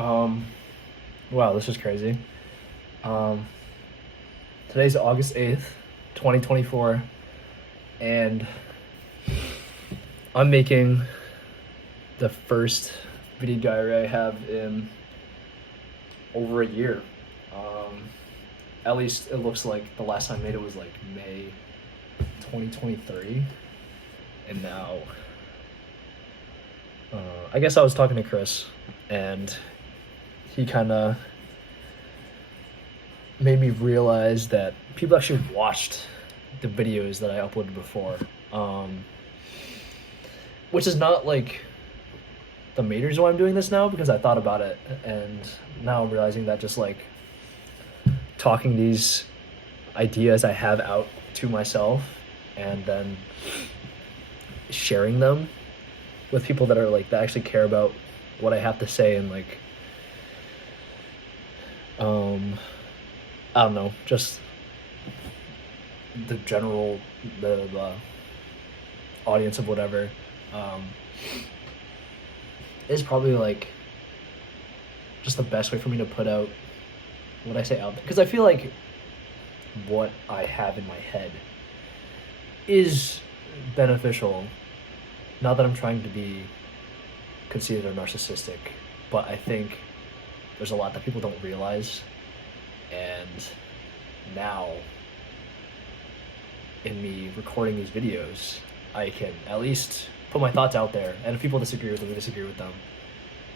Um, wow, this is crazy. Um, Today's August 8th, 2024, and I'm making the first video diary I have in over a year. Um, at least it looks like the last time I made it was like May 2023, and now I guess I was talking to Chris, and he kind of made me realize that people actually watched the videos that I uploaded before, which is not like the main reason why I'm doing this now, because I thought about it, and now I'm realizing that just like talking these ideas I have out to myself and then sharing them with people that are like that actually care about what I have to say, and like I don't know, just the general the audience of whatever is probably like just the best way for me to put out what I say out there, because I feel like what I have in my head is beneficial. Not that I'm trying to be conceited or narcissistic, but I think there's a lot that people don't realize, and now in me recording these videos, I can at least put my thoughts out there, and if people disagree with them, they disagree with them.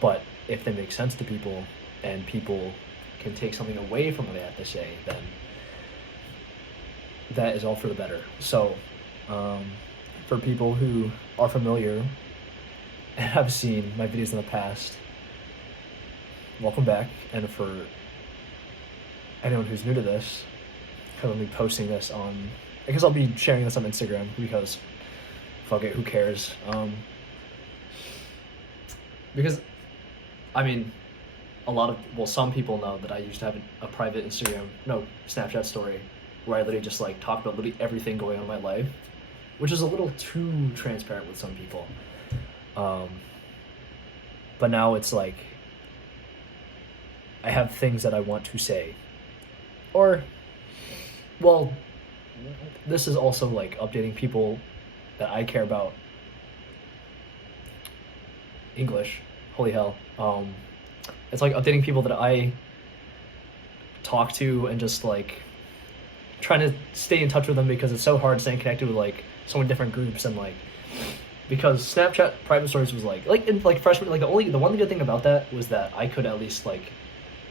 But if they make sense to people and people can take something away from what they have to say, then that is all for the better. So for people who are familiar and have seen my videos in the past, welcome back. And for anyone who's new to this, because I'll be posting this on, I guess I'll be sharing this on Instagram, because fuck it, who cares? Because I mean, some people know that I used to have a private Snapchat story where I literally just like talked about literally everything going on in my life, which is a little too transparent with some people. But now it's like I have things that I want to say, or, well, this is also like updating people that I care about. English, holy hell. It's like updating people that I talk to, and just like trying to stay in touch with them, because it's so hard staying connected with like so many different groups. And like, because Snapchat private stories was in like freshman, like the one good thing about that was that I could at least like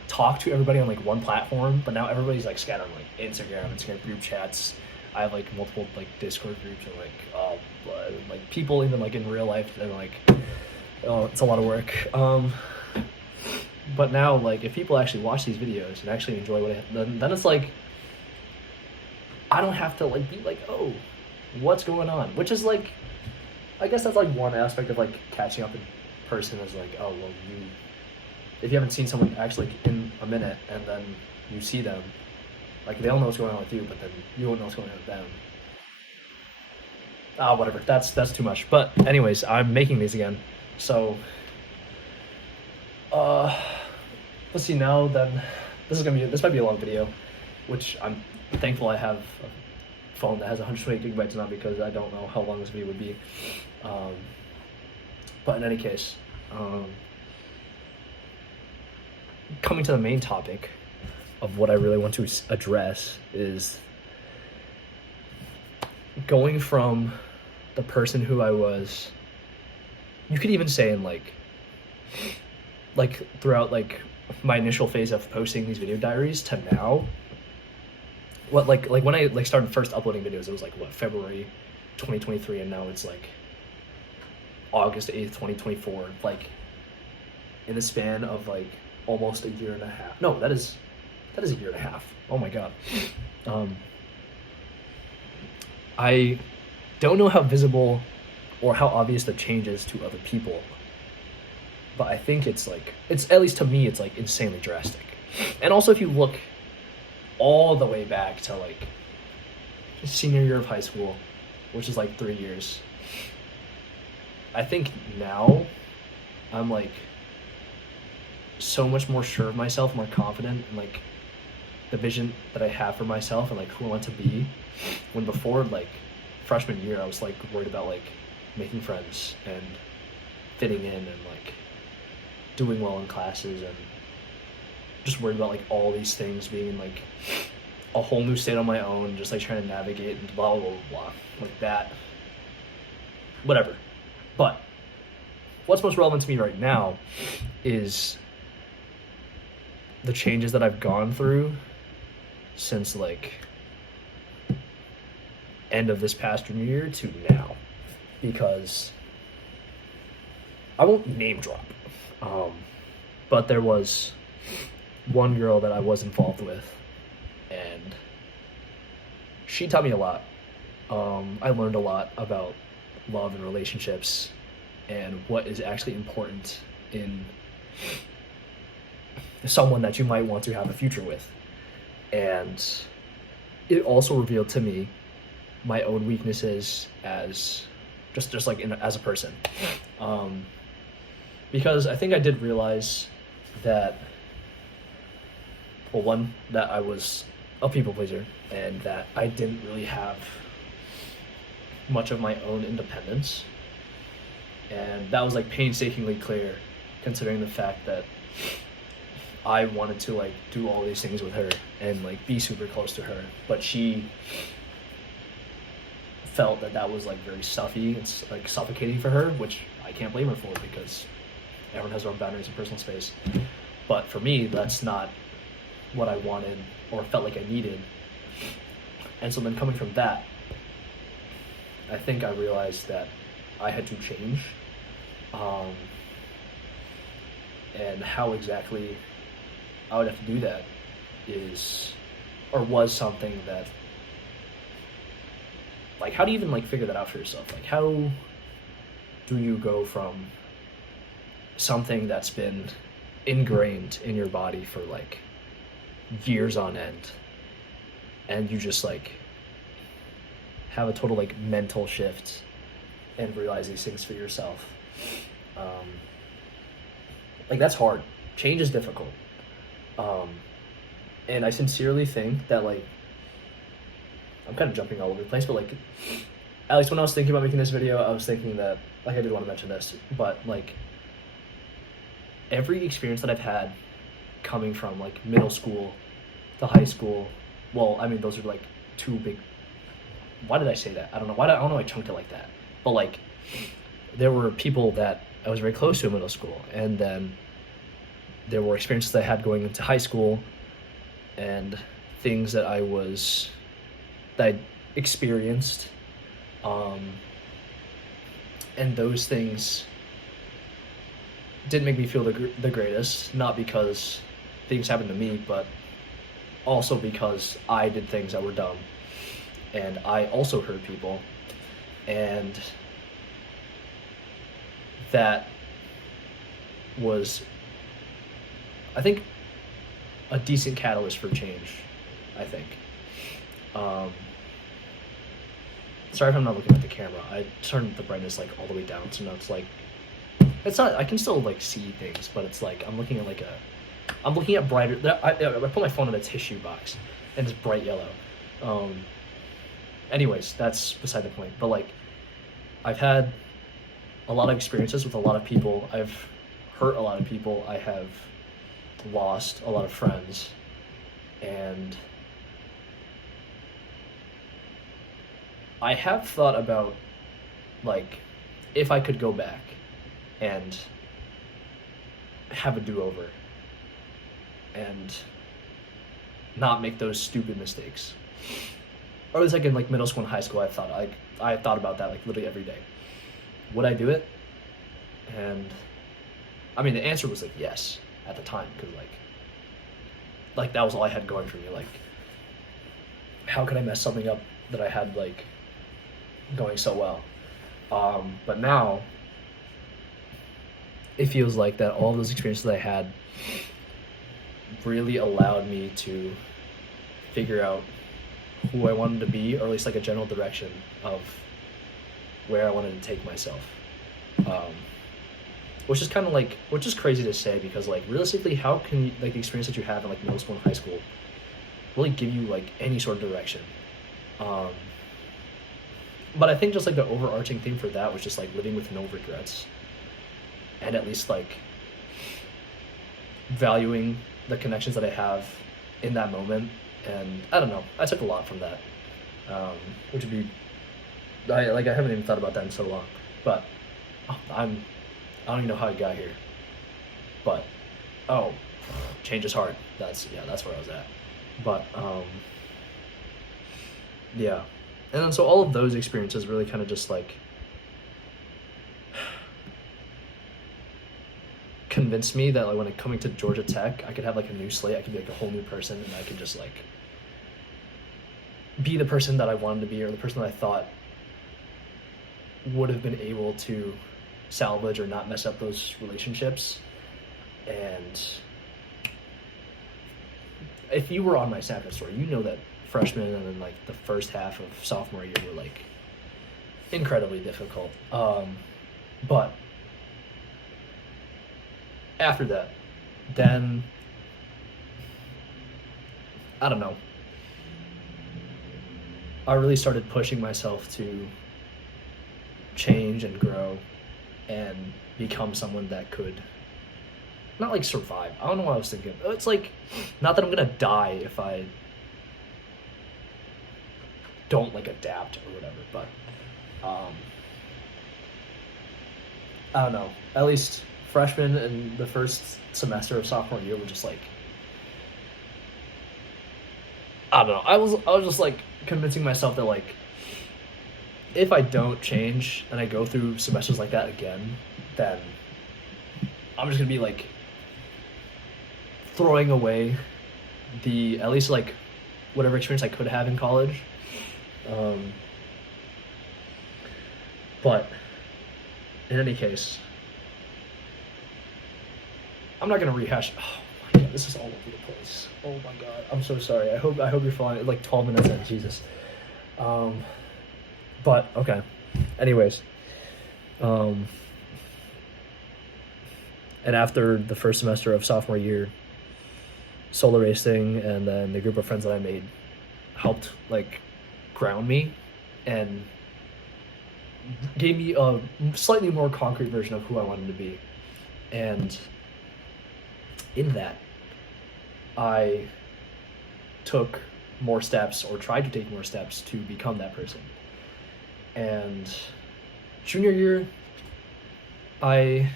talk to everybody on like one platform. But now everybody's like scattered on like Instagram group chats. I have like multiple like Discord groups, and like people even like in real life, and like, oh, it's a lot of work. But now, like, if people actually watch these videos and actually enjoy then it's like I don't have to like be like, oh, what's going on? Which is like, I guess that's like one aspect of like catching up in person, is like, oh well, if you haven't seen someone actually in a minute, and then you see them, like they don't know what's going on with you, but then you don't know what's going on with them. Whatever. That's too much. But anyways, I'm making these again. So let's see now. Then this might be a long video, which I'm thankful I have a phone that has 128 gigabytes now, because I don't know how long this video would be. But in any case, coming to the main topic of what I really want to address is going from the person who I was, you could even say in like throughout like my initial phase of posting these video diaries, to now. What like when I like started first uploading videos, it was like February 2023, and now it's like August 8th, 2024. Like in the span of like almost a year and a half. No, that is a year and a half. Oh my god. I don't know how visible or how obvious the change is to other people, but I think it's at least to me, it's like insanely drastic. And also, if you look all the way back to like senior year of high school, which is like 3 years, I think now I'm like so much more sure of myself, more confident, and like the vision that I have for myself and like who I want to be. When before, like freshman year, I was like worried about like making friends and fitting in and like doing well in classes, and just worried about like all these things, being in like a whole new state on my own, just like trying to navigate and blah blah blah blah, like that. Whatever. But what's most relevant to me right now is the changes that I've gone through since like end of this past junior year to now, because I won't name drop, but there was one girl that I was involved with, and she taught me a lot. I learned a lot about love and relationships and what is actually important in someone that you might want to have a future with. And it also revealed to me my own weaknesses as just like as a person. Because I think I did realize that, well, one, that I was a people pleaser and that I didn't really have much of my own independence. And that was like painstakingly clear, considering the fact that I wanted to like do all these things with her and like be super close to her, but she felt that that was like very stuffy. It's like suffocating for her, which I can't blame her for, because everyone has their own boundaries and personal space. But for me, that's not what I wanted or felt like I needed. And so then coming from that, I think I realized that I had to change. And how exactly I would have to do that was something that, like, how do you even like figure that out for yourself? Like, how do you go from something that's been ingrained in your body for like years on end, and you just like have a total like mental shift and realize these things for yourself? Like, that's hard. Change is difficult. And I sincerely think that, like, I'm kind of jumping all over the place, but like, at least when I was thinking about making this video, I was thinking that, like, I did want to mention this, but like every experience that I've had coming from like middle school to high school, well, I mean, those are like two big, why did I say that? I don't know. I don't know I chunked it like that. But like, there were people that I was very close to in middle school, and then there were experiences that I had going into high school, and things that I experienced, and those things didn't make me feel the greatest, not because things happened to me, but also because I did things that were dumb, and I also hurt people, and that was, I think, a decent catalyst for change, I think. Sorry if I'm not looking at the camera. I turned the brightness like all the way down, so now it's like, it's not, I can still like see things, but it's like I'm looking at brighter, I put my phone in a tissue box and it's bright yellow. Anyways, that's beside the point. But like, I've had a lot of experiences with a lot of people. I've hurt a lot of people. I have lost a lot of friends, and I have thought about, like, if I could go back and have a do-over and not make those stupid mistakes. Or at least like in like middle school and high school, I thought about that like literally every day. Would I do it? And I mean, the answer was like yes at the time, because like that was all I had going for me. Like, how could I mess something up that I had like going so well? But now it feels like that all those experiences that I had really allowed me to figure out who I wanted to be, or at least like a general direction of where I wanted to take myself. which is kind of like, which is crazy to say because like realistically, how can you, like the experience that you have in like middle school and high school really give you like any sort of direction? Um, but I think just like the overarching theme for that was just like living with no regrets, and at least like valuing the connections that I have in that moment. And I don't know, I took a lot from that, which would be, I haven't even thought about that in so long, but I don't even know how I got here, but oh, change is hard. That's where I was at, but yeah, and then so all of those experiences really kind of just like convinced me that like when coming to Georgia Tech, I could have like a new slate. I could be like a whole new person, and I could just like be the person that I wanted to be, or the person that I thought would have been able to salvage or not mess up those relationships. And if you were on my Snapchat story, you know that freshman and then like the first half of sophomore year were like incredibly difficult. But after that, then I don't know, I really started pushing myself to change and grow and become someone that could not like survive. I don't know what I was thinking. It's like, not that I'm gonna die if I don't like adapt or whatever, but I don't know. At least freshman and the first semester of sophomore year were just like, I don't know. I was just like convincing myself that like if I don't change and I go through semesters like that again, then I'm just gonna be like throwing away the at least like whatever experience I could have in college. But in any case, I'm not gonna rehash. Oh my god, this is all over the place. Oh my god, I'm so sorry. I hope you're following. Like 12 minutes in, Jesus. But okay. Anyways, and after the first semester of sophomore year, solo racing and then the group of friends that I made helped like ground me and gave me a slightly more concrete version of who I wanted to be. And in that, I took more steps, or tried to take more steps, to become that person. And junior year, I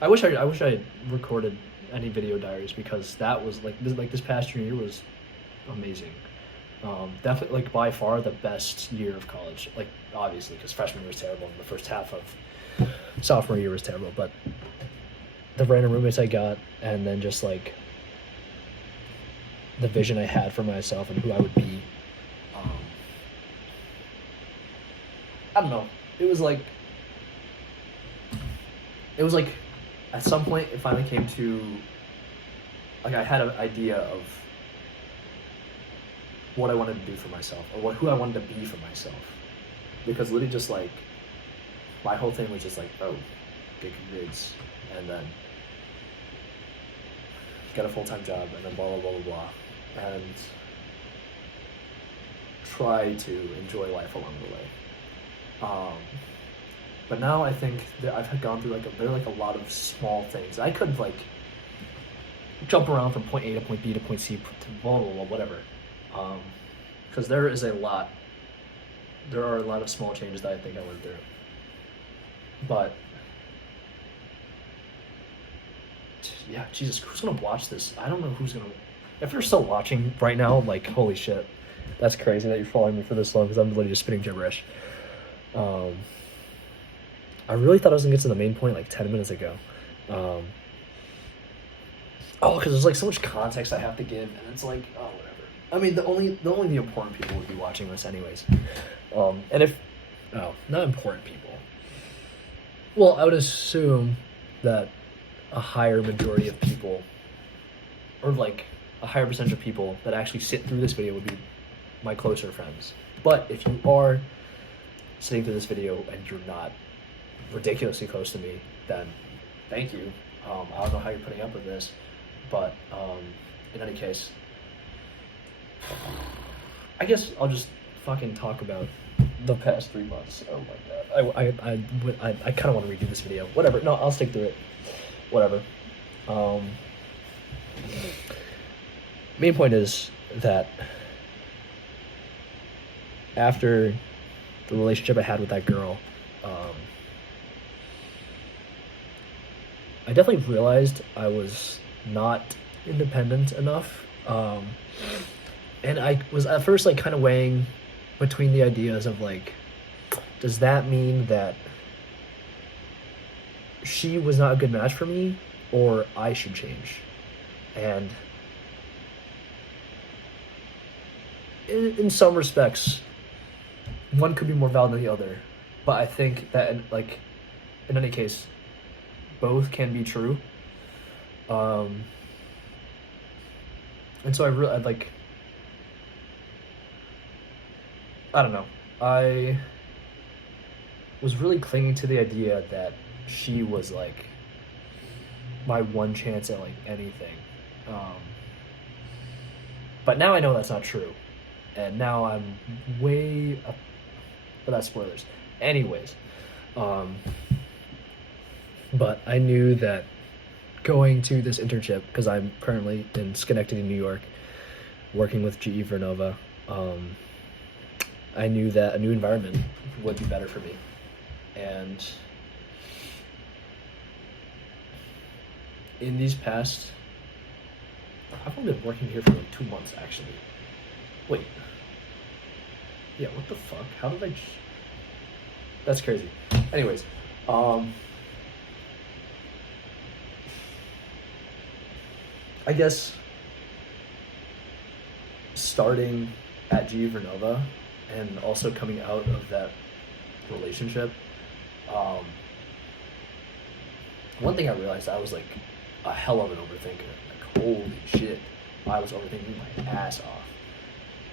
wish I had recorded any video diaries, because that was like this past junior year was amazing. Definitely like by far the best year of college. Like obviously because freshman year was terrible and the first half of sophomore year was terrible, but the random roommates I got, and then just like the vision I had for myself and who I would be. I don't know. It was like at some point it finally came to like I had an idea of what I wanted to do for myself, or who I wanted to be for myself. Because literally just like my whole thing was just like, oh, get good grades and then get a full-time job and then blah blah blah blah blah, and try to enjoy life along the way. But now I think that I've gone through there are like a lot of small things. I could like jump around from point A to point B to point C to blah blah blah whatever, because there are a lot of small changes that I think I went through. But yeah, Jesus, who's gonna watch this? I don't know who's gonna. If you're still watching right now, like holy shit, that's crazy that you're following me for this long, because I'm literally just spitting gibberish. I really thought I was gonna get to the main point like 10 minutes ago. Because there's like so much context I have to give, and it's like, oh, whatever. I mean, the only important people would be watching this anyways. And if, not important people. Well, I would assume that a higher majority of people, or like a higher percentage of people that actually sit through this video would be my closer friends. But if you are sitting through this video and you're not ridiculously close to me, then thank you. I don't know how you're putting up with this, but in any case, I guess I'll just fucking talk about the past 3 months. Oh my god, I kind of want to redo this video. Whatever. No, I'll stick through it. Whatever. Um, Main point is that after the relationship I had with that girl, I definitely realized I was not independent enough. And I was at first like kind of weighing between the ideas of like, does that mean that she was not a good match for me or I should change? And in some respects, one could be more valid than the other. But I think that like in any case, both can be true. And so I like, I don't know. I was really clinging to the idea that she was like my one chance at like anything. But now I know that's not true. And now I'm way up, but that's spoilers. Anyways, but I knew that going to this internship, because I'm currently in Schenectady, New York, working with GE Vernova, I knew that a new environment would be better for me. And in these past, I've only been working here for like 2 months actually. Wait. Yeah, what the fuck? How did I That's crazy. Anyways, I guess starting at GE Vernova and also coming out of that relationship, one thing I realized, I was like a hell of an overthinker. Like holy shit, I was overthinking my ass off.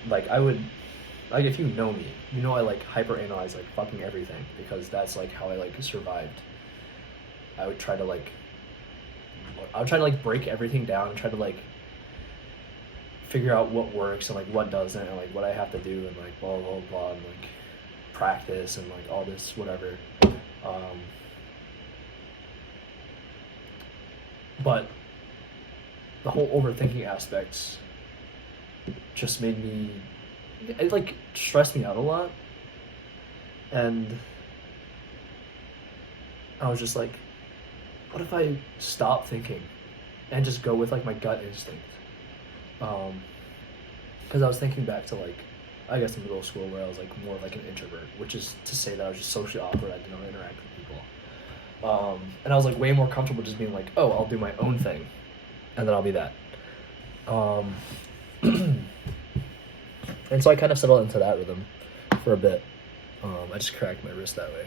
Like I would, like if you know me, you know I like hyperanalyze like fucking everything because that's like how I like survived. I would try to like break everything down and try to like figure out what works and like what doesn't and like what I have to do and like blah blah blah and like practice and like all this whatever. But the whole overthinking aspects just made me, it like stressed me out a lot, and I was just like, what if I stop thinking and just go with like my gut instinct? Because I was thinking back to like, I guess in middle school where I was like more like an introvert, which is to say that I was just socially awkward. I did not interact with people, and I was like way more comfortable just being like, oh, I'll do my own thing, and then I'll be that. And so I kind of settled into that rhythm for a bit. I just cracked my wrist that way.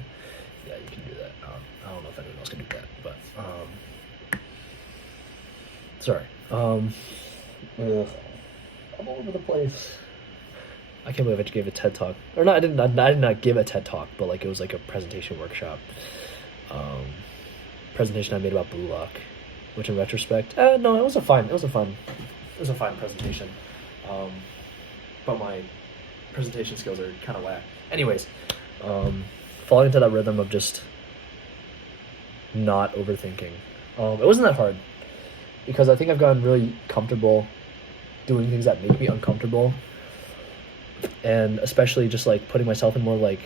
Yeah, you can do that. I don't know if anyone else can do that, but sorry. I'm all over the place. I can't believe I just gave a TED talk, or not. I did not give a TED talk, but like it was like a presentation workshop. Presentation I made about Blue Lock, which in retrospect, no, it was a fine presentation. But my presentation skills are kind of whack. Anyways, falling into that rhythm of just not overthinking. It wasn't that hard because I think I've gotten really comfortable doing things that make me uncomfortable, and especially just like putting myself in more like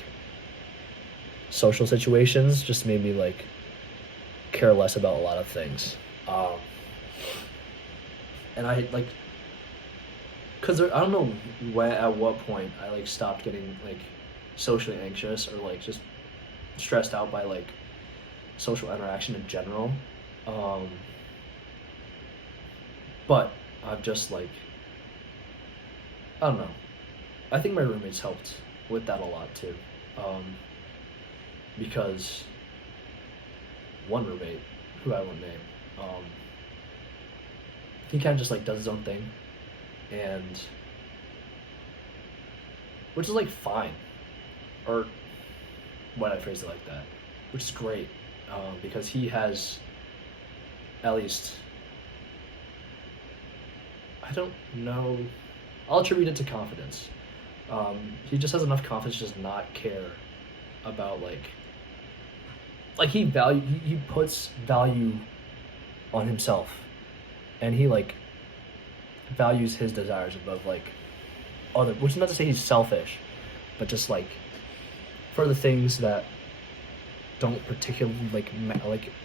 social situations just made me like care less about a lot of things. And I like, because I don't know at what point I like stopped getting like socially anxious or like just stressed out by like social interaction in general. But I've just like, I don't know. I think my roommates helped with that a lot too. Because one roommate, who I won't name, he kind of just like does his own thing, and which is like fine, or when I phrase it like that, which is great, because he has at least, I don't know. I'll attribute it to confidence. He just has enough confidence to just not care about he puts value on himself, and he like values his desires above like other. Which is not to say he's selfish, but just like for the things that don't particularly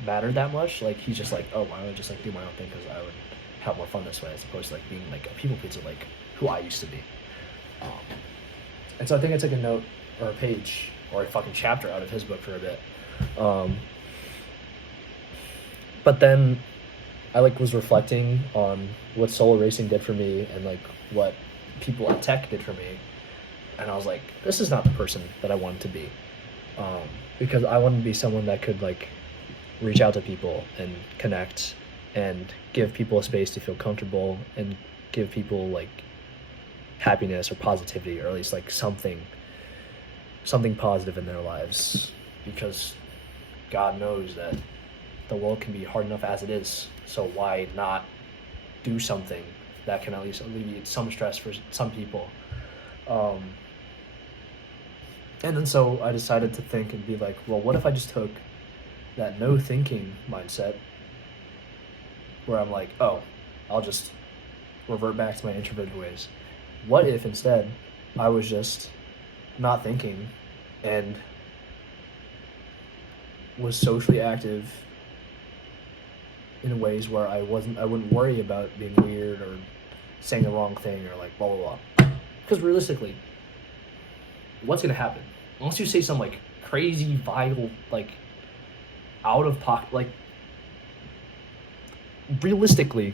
matter that much. Like he's just like, oh, why don't I just like do my own thing because I would have more fun this way, as opposed to like being like a people pleaser, like who I used to be. And so I think I took a note or a page or a fucking chapter out of his book for a bit. But then I like was reflecting on what solo racing did for me and like what people at tech did for me, and I was like, this is not the person that I wanted to be, because I wanted to be someone that could like reach out to people and connect and give people a space to feel comfortable and give people like happiness or positivity, or at least like something positive in their lives, because God knows that the world can be hard enough as it is. So why not do something that can at least alleviate some stress for some people? And then so I decided to think and be like, well, what if I just took that no thinking mindset where I'm like, oh, I'll just revert back to my introverted ways. What if instead I was just not thinking and was socially active in ways where I wouldn't worry about being weird or saying the wrong thing or like blah blah blah. Because realistically, what's gonna happen? Unless you say some like crazy vital, like out of pocket, like realistically,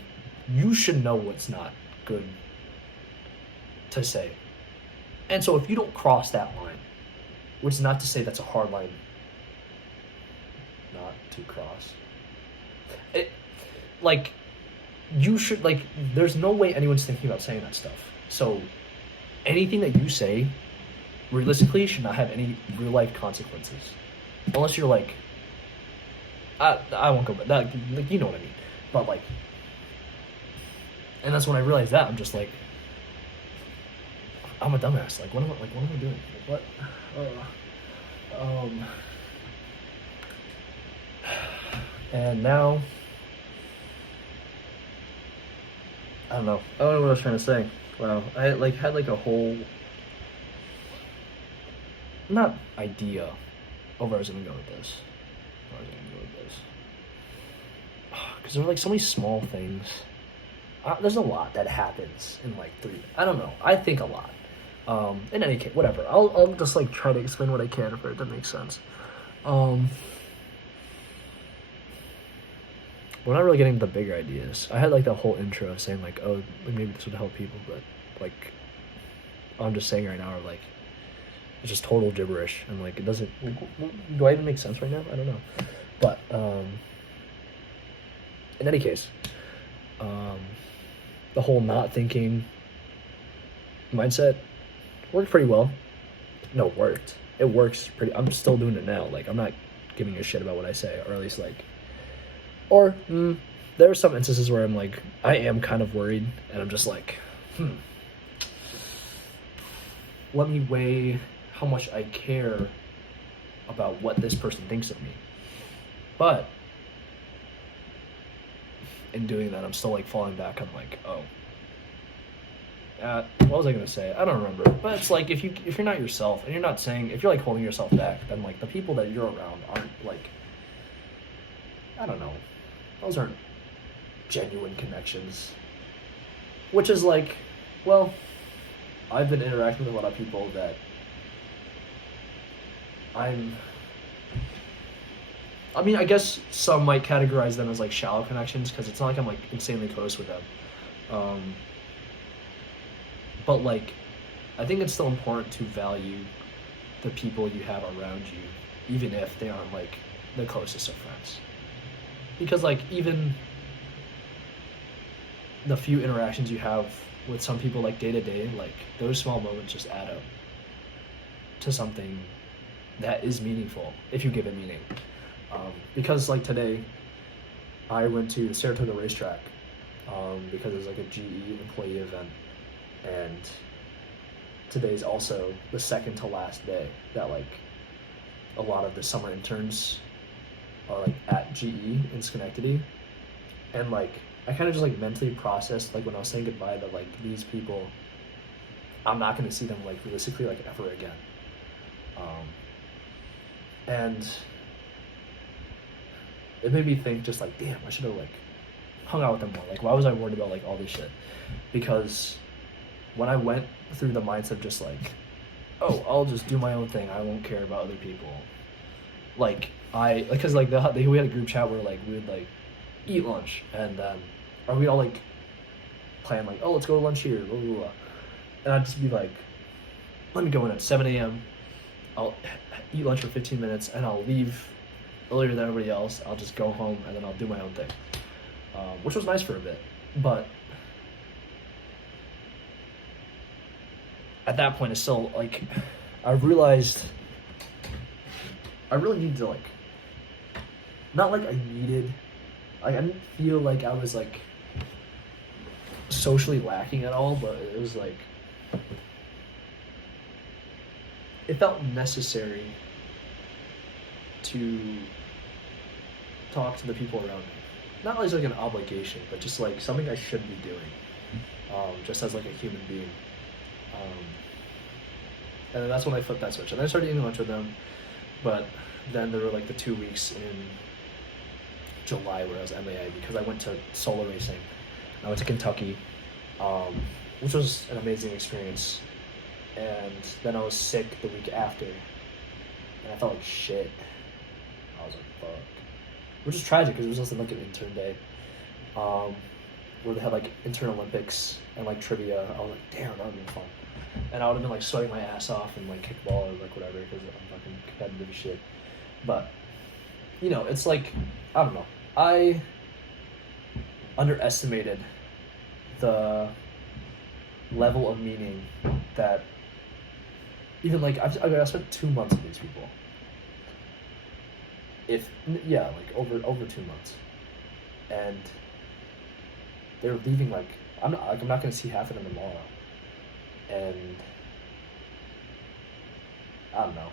you should know what's not good to say. And so if you don't cross that line, which is not to say that's a hard line not to cross, like you should, like, there's no way anyone's thinking about saying that stuff. So anything that you say realistically should not have any real life consequences, unless you're like, I won't go, but that, like, you know what I mean. But like, and that's when I realized that I'm just like, I'm a dumbass. Like, what am I doing? Like, what? And now, I don't know what I was trying to say. Wow, I had a whole, not idea of where I was gonna go with this. Because there are like so many small things. There's a lot that happens in like I don't know. I think a lot. In any case, whatever. I'll just like try to explain what I can if it makes sense. We're not really getting the bigger ideas. I had like the whole intro of saying like, oh, like maybe this would help people, but like, I'm just saying right now, or like, it's just total gibberish, and like it doesn't. Like, do I even make sense right now? I don't know. But in any case, the whole not thinking mindset worked pretty well. No, it worked. It works pretty. I'm still doing it now. Like, I'm not giving a shit about what I say, or at least like. Or there are some instances where I'm like, I am kind of worried, and I'm just like, let me weigh how much I care about what this person thinks of me. But in doing that, I'm still like falling back on like, oh, what was I gonna say? I don't remember. But it's like, if you're not yourself, and you're not saying, if you're like holding yourself back, then like the people that you're around aren't like, I don't know. Those aren't genuine connections. Which is like, well, I've been interacting with a lot of people that I mean, I guess some might categorize them as like shallow connections, because it's not like I'm like insanely close with them. But like, I think it's still important to value the people you have around you, even if they aren't like the closest of friends. Because like, even the few interactions you have with some people like day to day, like those small moments just add up to something that is meaningful if you give it meaning. Because like today, I went to the Saratoga racetrack because it was like a GE employee event, and today's also the second to last day that like a lot of the summer interns are like at GE in Schenectady, and like I kind of just like mentally processed like when I was saying goodbye that like these people, I'm not going to see them like realistically like ever again, and it made me think just like damn, I should have like hung out with them more. Like why was I worried about like all this shit? Because when I went through the mindset of just like, oh, I'll just do my own thing. I won't care about other people. Like because like we had a group chat where like we would like eat lunch and or we'd all like plan like, oh, let's go to lunch here, blah, blah, blah. And I'd just be like, let me go in at 7 a.m. I'll eat lunch for 15 minutes and I'll leave earlier than everybody else. I'll just go home and then I'll do my own thing, which was nice for a bit. But at that point, it's still like I realized I really needed to like, not like I needed, like I didn't feel like I was like socially lacking at all, but it was like it felt necessary to talk to the people around me. Not as like an obligation, but just like something I should be doing, just as like a human being. And then that's when I flipped that switch. And I started eating lunch with them, but then there were like the 2 weeks in July where I was MIA because I went to solo racing. I went to Kentucky, which was an amazing experience. And then I was sick the week after, and I felt like shit. I was like, fuck. Which is tragic because it was also like an intern day, where they had like intern Olympics and like trivia. I was like, damn, that would have been fun. And I would have been like sweating my ass off and like kickball or like whatever because I'm fucking competitive as shit. But, you know, it's like, I don't know. I underestimated the level of meaning that even like I spent 2 months with these people. Like over 2 months, and they're leaving like I'm not gonna see half of them tomorrow, and I don't know.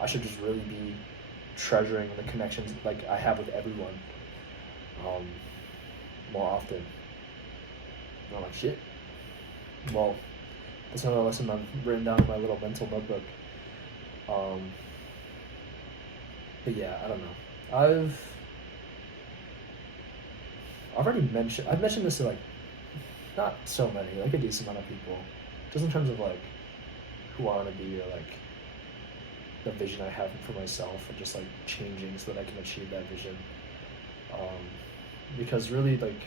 I should just really be treasuring the connections like I have with everyone, more often. And I'm like shit. Well, that's another lesson I've written down in my little mental notebook. But yeah, I don't know. I've mentioned this to like not so many, like a decent amount of people, just in terms of like who I want to be or like the vision I have for myself and just like changing so that I can achieve that vision. Because really like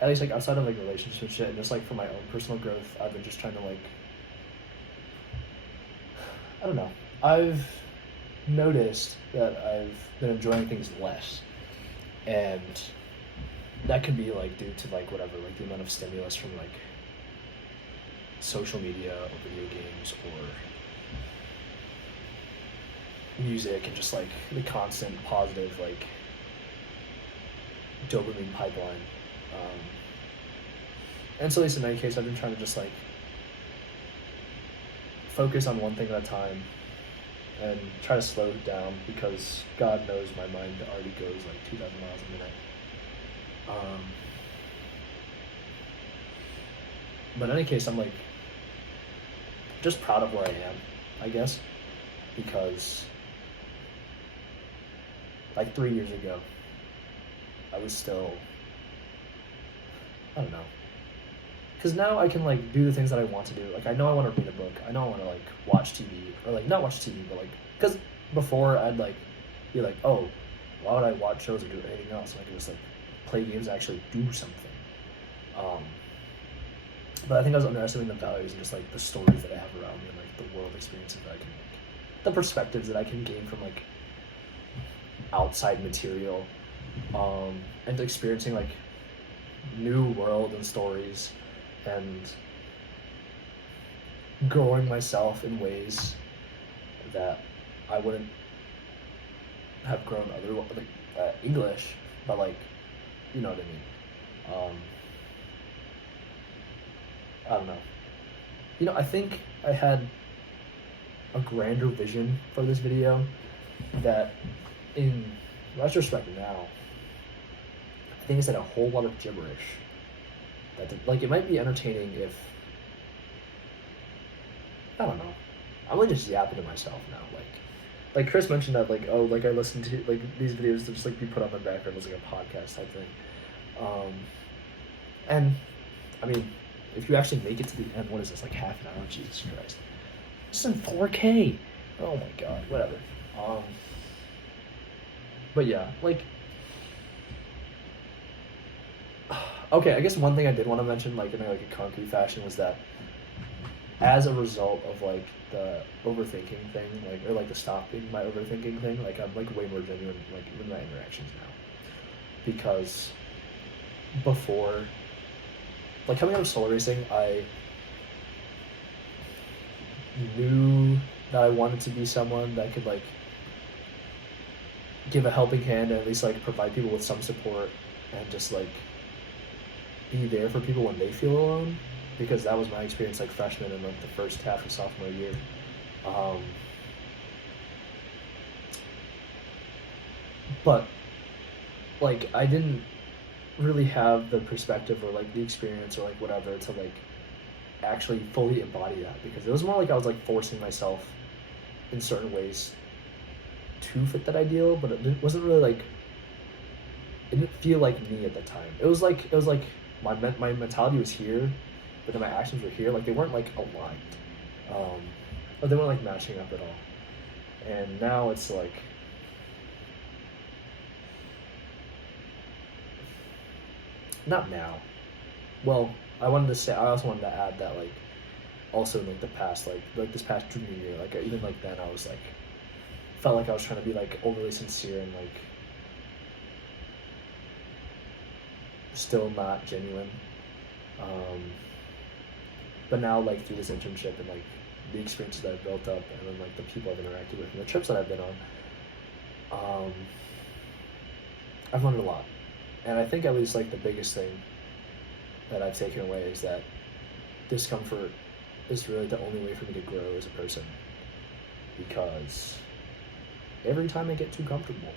at least like outside of like relationship shit and just like for my own personal growth, I've been just trying to like, I don't know. I've noticed that I've been enjoying things less, and that could be like due to like whatever, like the amount of stimulus from like social media or video games or music and just like the constant positive like dopamine pipeline. And so at least in any case, I've been trying to just like focus on one thing at a time and try to slow it down because God knows my mind already goes like 2,000 miles a minute. But in any case, I'm like just proud of where I am, I guess, because like 3 years ago, I was still, I don't know. Because now I can like do the things that I want to do. Like I know I want to read a book. I know I want to like watch TV or like not watch TV, but like because before I'd like be like, oh, why would I watch shows or do anything else? And I could just like play games and actually do something. But I think I was underestimating the values and just like the stories that I have around me and like the world experiences that I can like, the perspectives that I can gain from like outside material, and experiencing like new world and stories and growing myself in ways that I wouldn't have grown other like English, but like, you know what I mean. I don't know. You know, I think I had a grander vision for this video that, in retrospect now, I think I said a whole lot of gibberish. Like, it might be entertaining if, I don't know. I'm like just yapping to myself now. Like Chris mentioned that, like, oh, like I listen to like these videos to just like be put on my background as like a podcast type thing. And I mean, if you actually make it to the end, what is this, like half an hour? Jesus Christ. It's in 4K. Oh my god, whatever. But yeah, like, okay, I guess one thing I did want to mention, like in like a concrete fashion, was that as a result of like the overthinking thing, like, or like the stopping my overthinking thing, like I'm like way more genuine like in my interactions now. Because before, like coming out of solar racing, I knew that I wanted to be someone that could like give a helping hand and at least like provide people with some support and just like be there for people when they feel alone, because that was my experience like freshman and like the first half of sophomore year. But like I didn't really have the perspective or like the experience or like whatever to like actually fully embody that, because it was more like I was like forcing myself in certain ways to fit that ideal, but it wasn't really like, it didn't feel like me at the time. It was like my mentality was here, but then my actions were here. Like they weren't like aligned, or they weren't like matching up at all. And now it's like, not now. Well, I also wanted to add that like, also in like the past, like this past junior year, like even like then I was like, felt like I was trying to be like overly sincere and like still not genuine. But now like through this internship and like the experiences that I've built up and then like the people I've interacted with and the trips that I've been on, I've learned a lot. And I think at least like the biggest thing that I've taken away is that discomfort is really the only way for me to grow as a person. Because every time I get too comfortable,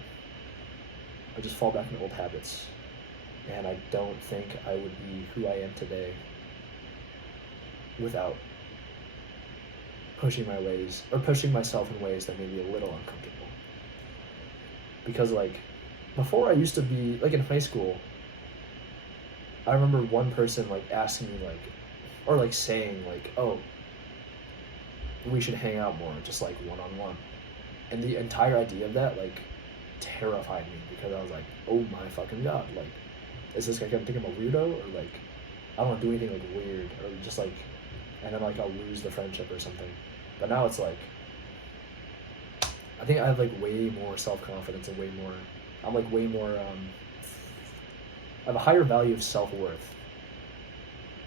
I just fall back into old habits. And I don't think I would be who I am today without pushing my ways, or pushing myself in ways that may be a little uncomfortable. Because like, before I used to be, like in high school, I remember one person like asking me like, or like saying like, oh, we should hang out more, just like one-on-one. And the entire idea of that like terrified me, because I was like, oh my fucking god, like, is this guy gonna think I'm a weirdo, or like I don't want to do anything like weird, or just like, and then like I'll lose the friendship or something. But now it's like, I think I have like way more self-confidence and I'm like way more, I have a higher value of self-worth.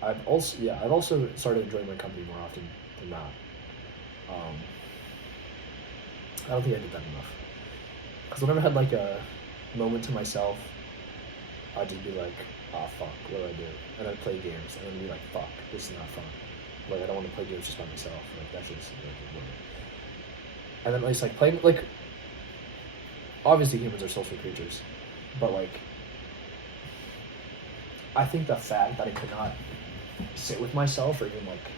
I've also started enjoying my company more often than not. I don't think I did that enough. Because whenever I had like a moment to myself, I'd just be like, ah, fuck, what do I do? And I'd play games, and I'd be like, fuck, this is not fun. Like, I don't want to play games just by myself. Like, that's just, like, and then, like playing, like, obviously humans are social creatures, but, like, I think the fact that I could not sit with myself for even, like,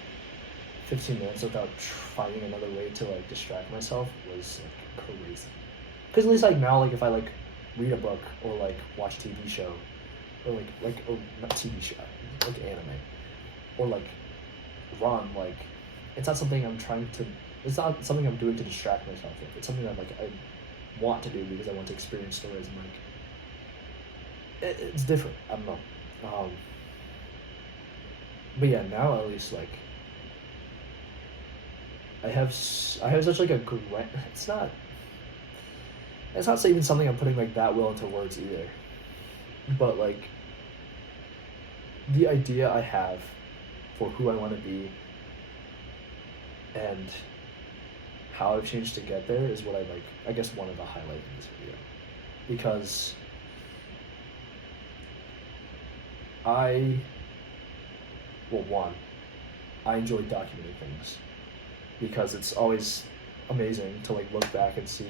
15 minutes without finding another way to, like, distract myself was, like, crazy. Because at least, like, now, like, if I, like, read a book or, like, watch a TV show, or, or not TV show, like, anime, or, like, run, like, it's not something it's not something I'm doing to distract myself with. It's something that, like, I want to do because I want to experience stories, and, like, it's different. I don't know. But yeah, now at least, like, I have such like a great. It's not even something I'm putting like that well into words either. But like, the idea I have for who I want to be, and how I've changed to get there is what I like, I guess, wanted to highlight in this video. Because I enjoy documenting things because it's always amazing to like look back and see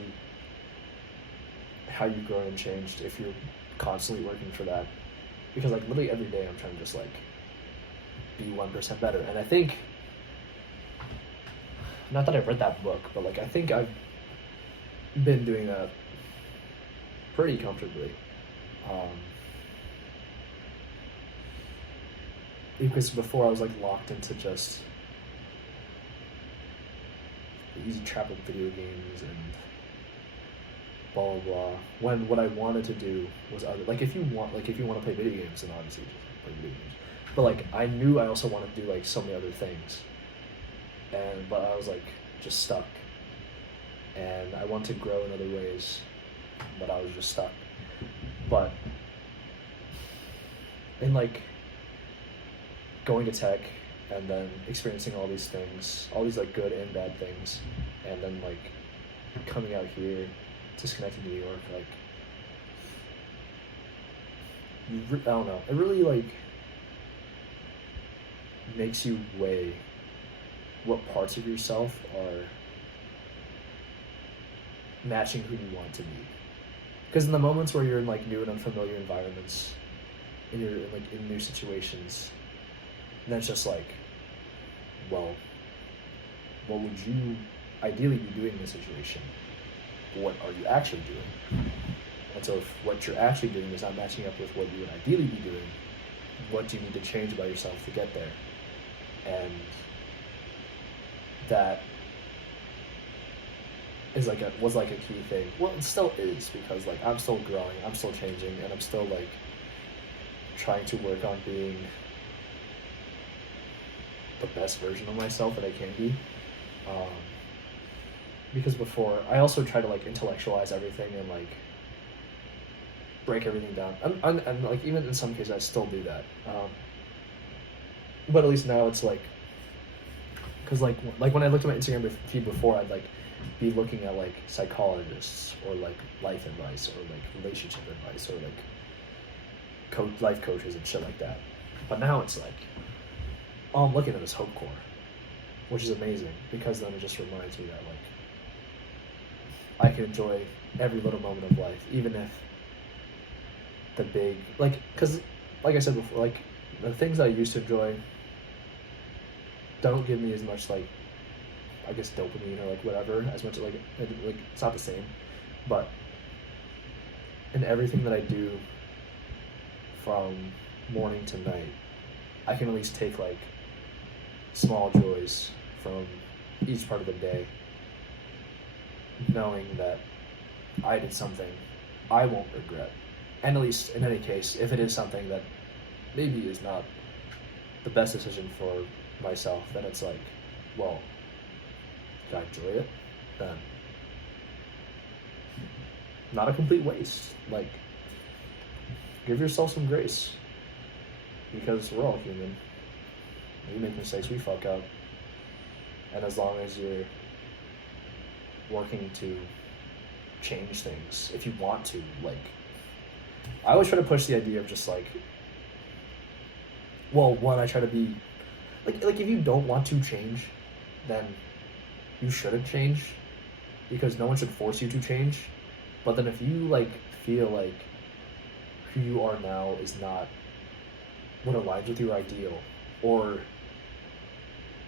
how you've grown and changed if you're constantly working for that. Because like literally every day I'm trying to just like be 1% better. And I think, not that I've read that book, but like I think I've been doing that pretty comfortably. Because before I was like locked into just the easy trap of video games and blah blah blah. When what I wanted to do was other, like if you want to play video games, then obviously just play video games. But like I knew I also wanted to do like so many other things, but I was like just stuck, and I wanted to grow in other ways, but I was just stuck. But in like going to tech and then experiencing all these things, all these like good and bad things, and then like coming out here, disconnected New York, like I don't know, it really like makes you weigh what parts of yourself are matching who you want to be. Because in the moments where you're in like new and unfamiliar environments, and you're in, like in new situations, and then it's just like, well, what would you ideally be doing in this situation? What are you actually doing? And so if what you're actually doing is not matching up with what you would ideally be doing, what do you need to change about yourself to get there? And that was like a key thing. Well, it still is, because like I'm still growing, I'm still changing, and I'm still like trying to work on being the best version of myself that I can be. Because before, I also try to like intellectualize everything and like break everything down. And like even in some cases I still do that. But at least now it's like, because like when I looked at my Instagram feed before, I'd like be looking at like psychologists or like life advice or like relationship advice or like life coaches and shit like that. But now it's like, oh, I'm looking at this hope core, which is amazing, because then it just reminds me that like I can enjoy every little moment of life, even if the big, like, because like I said before, like the things I used to enjoy don't give me as much like, I guess, dopamine or like whatever, as much like it's not the same. But in everything that I do from morning to night, I can at least take like small joys from each part of the day, knowing that I did something I won't regret. And at least in any case, if it is something that maybe is not the best decision for myself, then it's like, well, did I enjoy it? Then not a complete waste. Like, give yourself some grace, because we're all human. We make mistakes, we fuck up, and as long as you're working to change things, if you want to, like, I always try to push the idea of just like, well, one, I try to be like if you don't want to change, then you shouldn't change, because no one should force you to change. But then if you like feel like who you are now is not what aligns with your ideal, or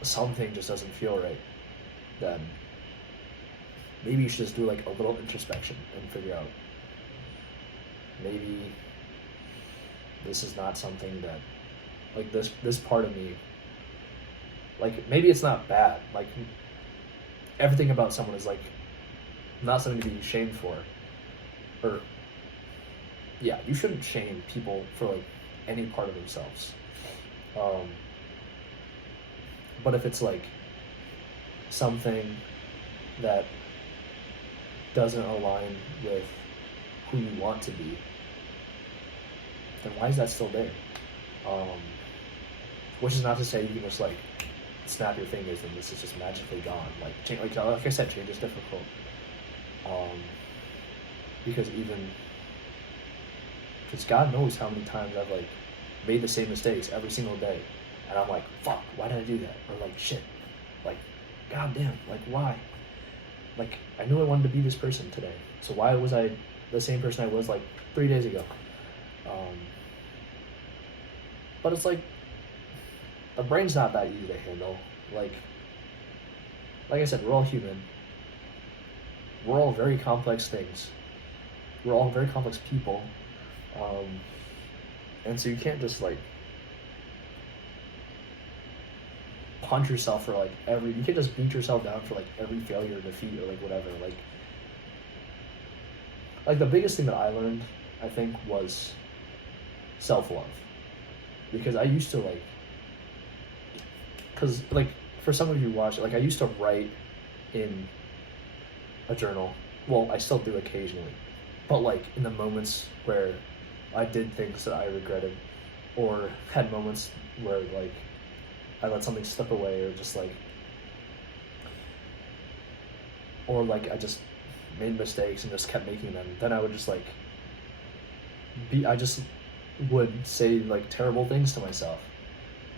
something just doesn't feel right, then maybe you should just do like a little introspection and figure out, maybe this is not something that, like, this part of me, like, maybe it's not bad. Like, everything about someone is like not something to be shamed for, or yeah, you shouldn't shame people for like any part of themselves. But if it's like something that doesn't align with who you want to be, then why is that still there? Which is not to say you can just like snap your fingers and this is just magically gone. Like I said, change is difficult. Um, because God knows how many times I've like made the same mistakes every single day, and I'm like, fuck, why did I do that? Or like, shit, like, goddamn, like why? Like I knew I wanted to be this person today, so why was I the same person I was like 3 days ago? But it's like the brain's not that easy to handle. Like I said, we're all human. We're all very complex things. We're all very complex people. And so you can't just like punch yourself for like you can't just beat yourself down for like every failure or defeat or like whatever. Like the biggest thing that I learned, I think, was self-love. Because I used to because like for some of you who watch it, like I used to write in a journal. Well, I still do occasionally, but like in the moments where I did things that I regretted, or had moments where like I let something slip away, or just like, or like I just made mistakes and just kept making them, then I would just like I just would say like terrible things to myself,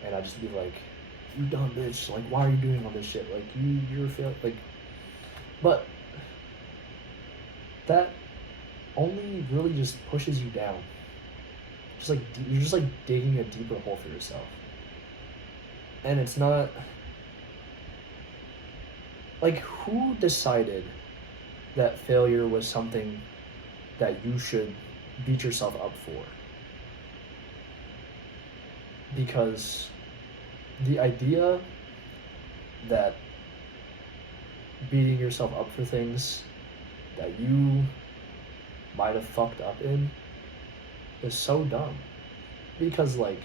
and I'd just be like, you dumb bitch, like why are you doing all this shit, like you're a fail, like, but that only really just pushes you down. Just like you're just like digging a deeper hole for yourself, and it's not like, who decided that failure was something that you should beat yourself up for? Because the idea that beating yourself up for things that you might have fucked up in is so dumb. Because like,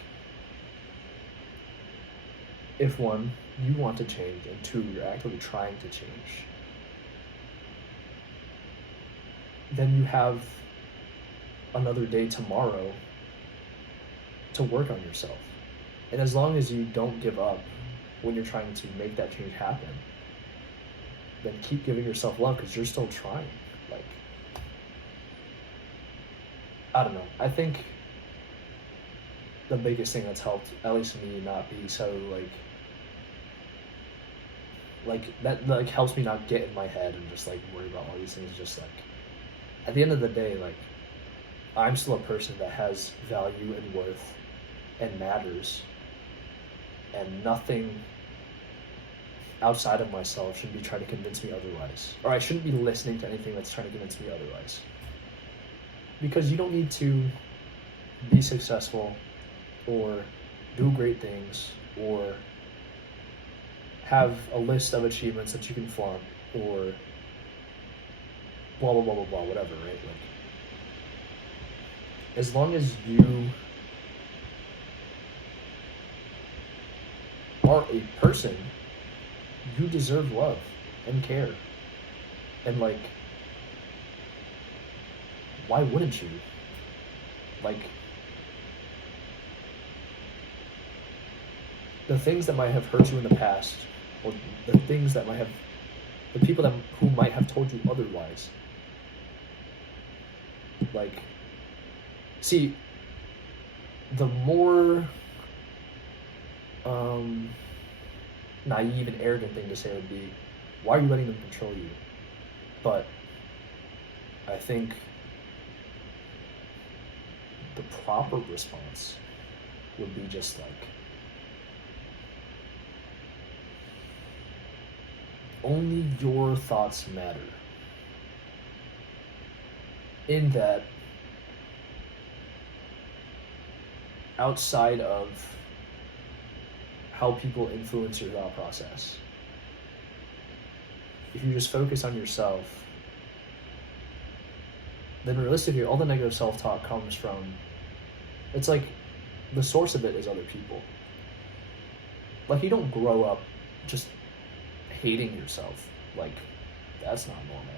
if one, you want to change, and two, you're actively trying to change, then you have another day tomorrow to work on yourself. And as long as you don't give up when you're trying to make that change happen, then keep giving yourself love, because you're still trying. Like, I don't know. I think the biggest thing that's helped, at least me, not be so like that, like helps me not get in my head and just like worry about all these things. Just like, at the end of the day, like, I'm still a person that has value and worth and matters, and nothing outside of myself should be trying to convince me otherwise. Or I shouldn't be listening to anything that's trying to convince me otherwise. Because you don't need to be successful or do great things or have a list of achievements that you can flaunt or blah, blah, blah, blah, blah, whatever, right? Like, as long as you are a person, you deserve love and care. And like, why wouldn't you? Like, the things that might have hurt you in the past, or the things that might have, the people who might have told you otherwise, like, see, the more naive and arrogant thing to say would be, why are you letting them control you? But I think the proper response would be just like, only your thoughts matter. In that, outside of how people influence your thought process, if you just focus on yourself, then realistically, all the negative self-talk comes from, it's like, the source of it is other people. Like, you don't grow up just hating yourself. Like, that's not normal.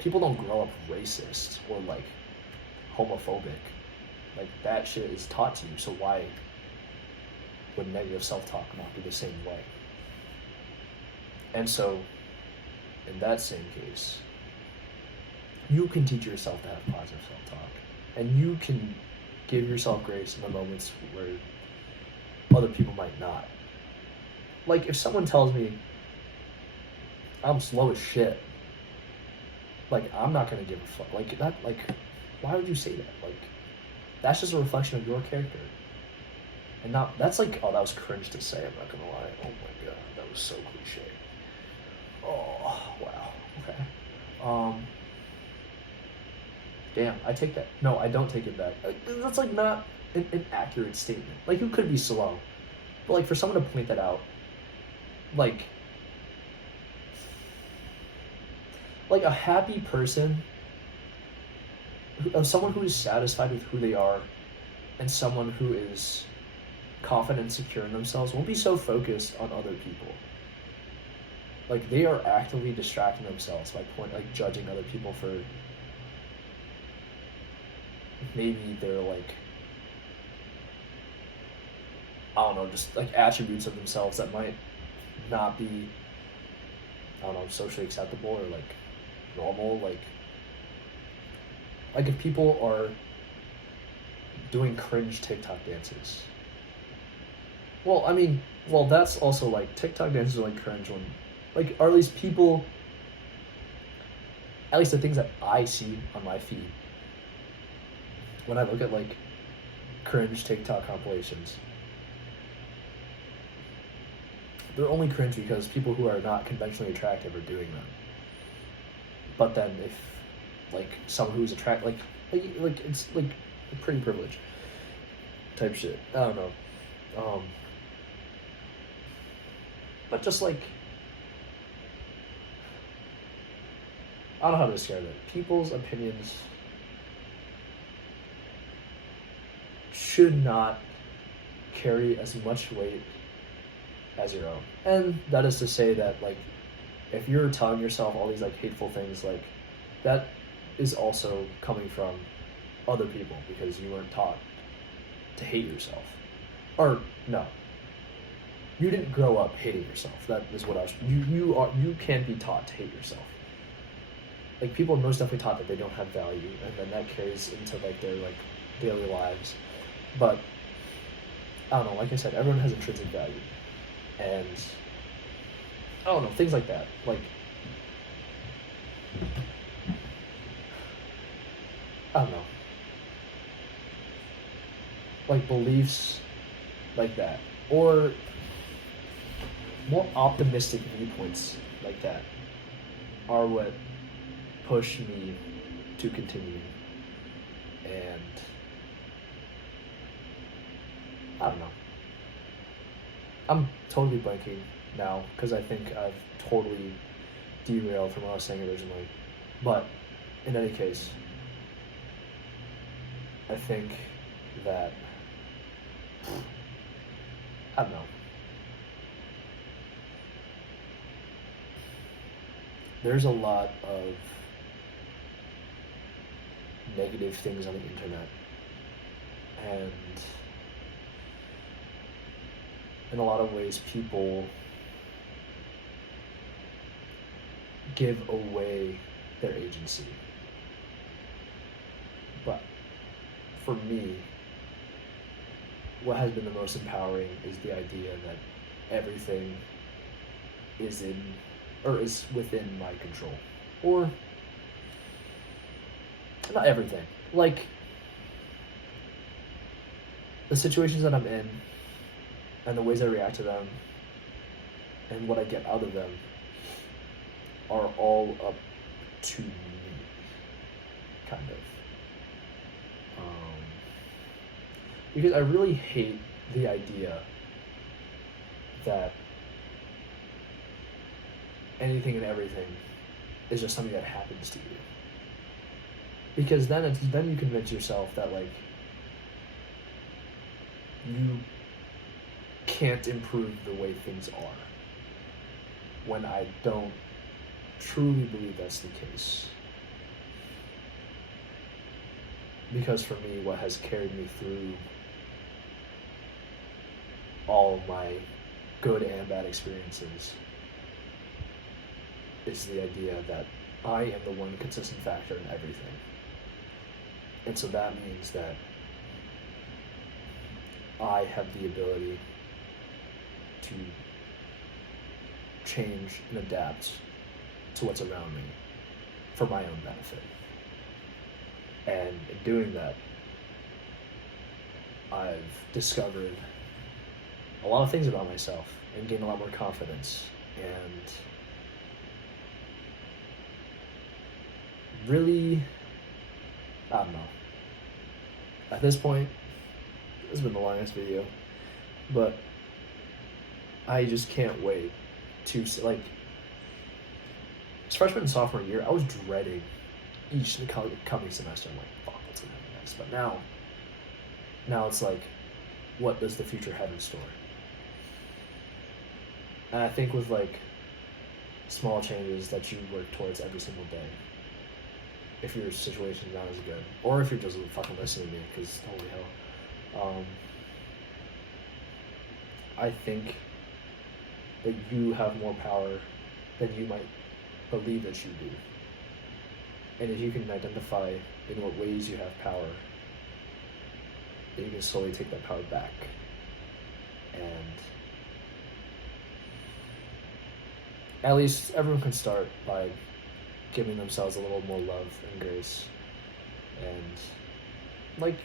People don't grow up racist or like homophobic. Like, that shit is taught to you, so why would negative self-talk not be the same way? And so, in that same case, you can teach yourself to have positive self-talk, and you can give yourself grace in the moments where other people might not. Like, if someone tells me I'm slow as shit, like, I'm not gonna give a fuck. Like, that, like, why would you say that? Like, that's just a reflection of your character. And not, that's like, oh, that was cringe to say, I'm not gonna lie. Oh my god, that was so cliche. Oh, wow, okay. Damn, I take that. No, I don't take it back. That's like not an accurate statement. Like, you could be slow, but like for someone to point that out, like a happy person, someone who is satisfied with who they are, and someone who is confident and secure in themselves won't be so focused on other people. Like, they are actively distracting themselves by judging other people for maybe they're like, I don't know, just like attributes of themselves that might not be, I don't know, socially acceptable or like normal. Like if people are doing cringe TikTok dances. Well, I mean, well, that's also like TikTok dances are like cringe when, like, or at least people, at least the things that I see on my feed when I look at like cringe TikTok compilations, they're only cringe because people who are not conventionally attractive are doing them. But then if like someone who's attractive, like it's like a pretty privilege type shit. I don't know. But just like, I don't know how to describe it. People's opinions should not carry as much weight as your own. And that is to say that, like, if you're telling yourself all these like hateful things, like, that is also coming from other people because you weren't taught to hate yourself. Or no. You didn't grow up hating yourself. That is what I was. You can be taught to hate yourself. Like, people are most definitely taught that they don't have value, and then that carries into like their like daily lives. But I don't know. Like I said, everyone has intrinsic value, and I don't know, things like that. Like, I don't know. Like beliefs like that, or more optimistic viewpoints like that are what push me to continue. And I don't know. I'm totally blanking now because I think I've totally derailed from what I was saying originally. But in any case, I think that, I don't know. There's a lot of negative things on the internet, and in a lot of ways people give away their agency. But for me, what has been the most empowering is the idea that everything is within my control. Or not everything. Like, the situations that I'm in and the ways I react to them and what I get out of them are all up to me, kind of. Because I really hate the idea that anything and everything is just something that happens to you. Because then you convince yourself that, like, you can't improve the way things are, when I don't truly believe that's the case. Because for me, what has carried me through all of my good and bad experiences is the idea that I am the one consistent factor in everything. And so that means that I have the ability to change and adapt to what's around me for my own benefit. And in doing that, I've discovered a lot of things about myself and gained a lot more confidence and really, I don't know. At this point, this has been the longest video, but I just can't wait to, like, freshman and sophomore year, I was dreading each coming semester. I'm like, fuck, what's going to happen next? But now it's like, what does the future have in store? And I think with like small changes that you work towards every single day, if your situation's not as good, or if you're just fucking listening to me, because holy hell, I think that you have more power than you might believe that you do. And if you can identify in what ways you have power, then you can slowly take that power back. And at least everyone can start by giving themselves a little more love and grace. And, like,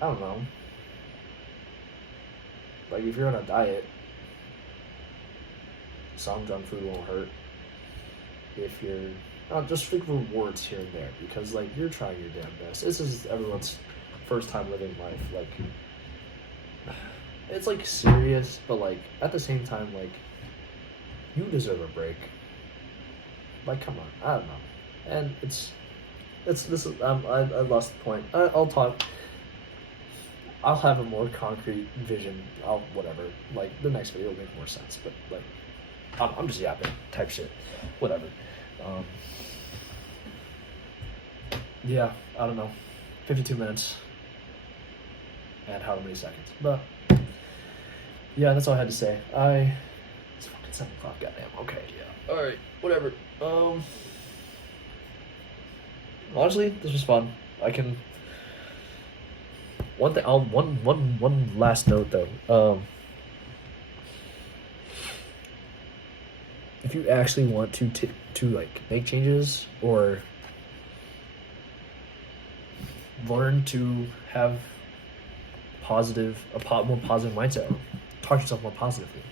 I don't know. Like, if you're on a diet, some junk food won't hurt. If you're just like rewards here and there, because like you're trying your damn best. This is everyone's first time living life. Like, it's like serious, but like at the same time, like you deserve a break. Like, come on, I don't know. And this is I lost the point. I'll talk. I'll have a more concrete vision. Whatever. Like the next video will make more sense. But like, I'm just yapping type shit. Whatever. Yeah, I don't know. 52 minutes. And how many seconds. But yeah, that's all I had to say. It's fucking 7 o'clock, goddamn. Okay, yeah. Alright, whatever. Honestly, this was fun. I can one last note though. If you actually want to like make changes or learn to have more positive mindset, or talk to yourself more positively,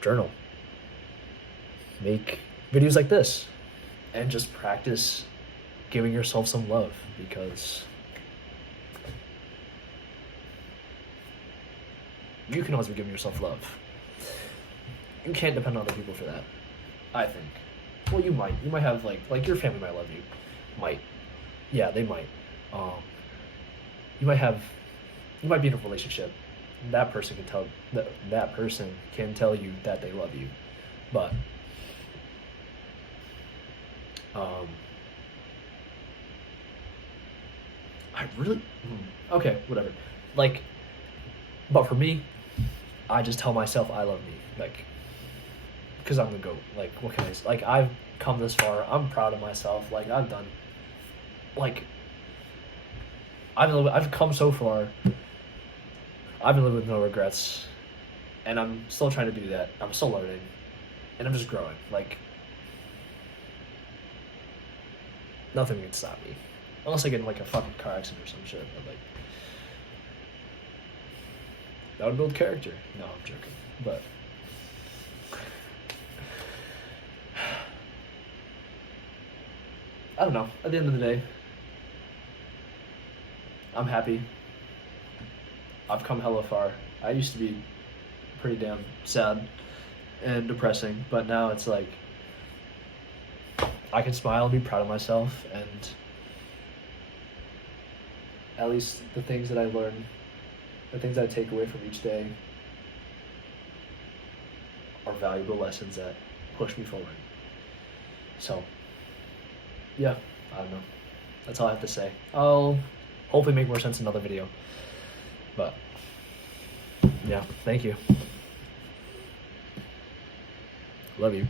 journal, make videos like this, and just practice giving yourself some love, because you can always be giving yourself love. You can't depend on other people for that, I think. Well, you might. You might have, like your family might love you. Might. Yeah, they might. You might be in a relationship. That person can tell you that they love you. But, okay, whatever. Like, but for me, I just tell myself I love me. Like, because I'm the GOAT. Like, what can I say? Like, I've come this far. I'm proud of myself. Like, I've done, like, I've come so far. I've been living with no regrets, and I'm still trying to do that. I'm still learning, and I'm just growing. Like, nothing can stop me, unless I get in like a fucking car accident or some shit. But like, that would build character. No, I'm joking. But I don't know. At the end of the day, I'm happy. I've come hella far. I used to be pretty damn sad and depressing, but now it's like I can smile and be proud of myself, and at least the things that I learn, the things I take away from each day are valuable lessons that push me forward. So, yeah, I don't know. That's all I have to say. I'll hopefully make more sense in another video. But, yeah, thank you. Love you.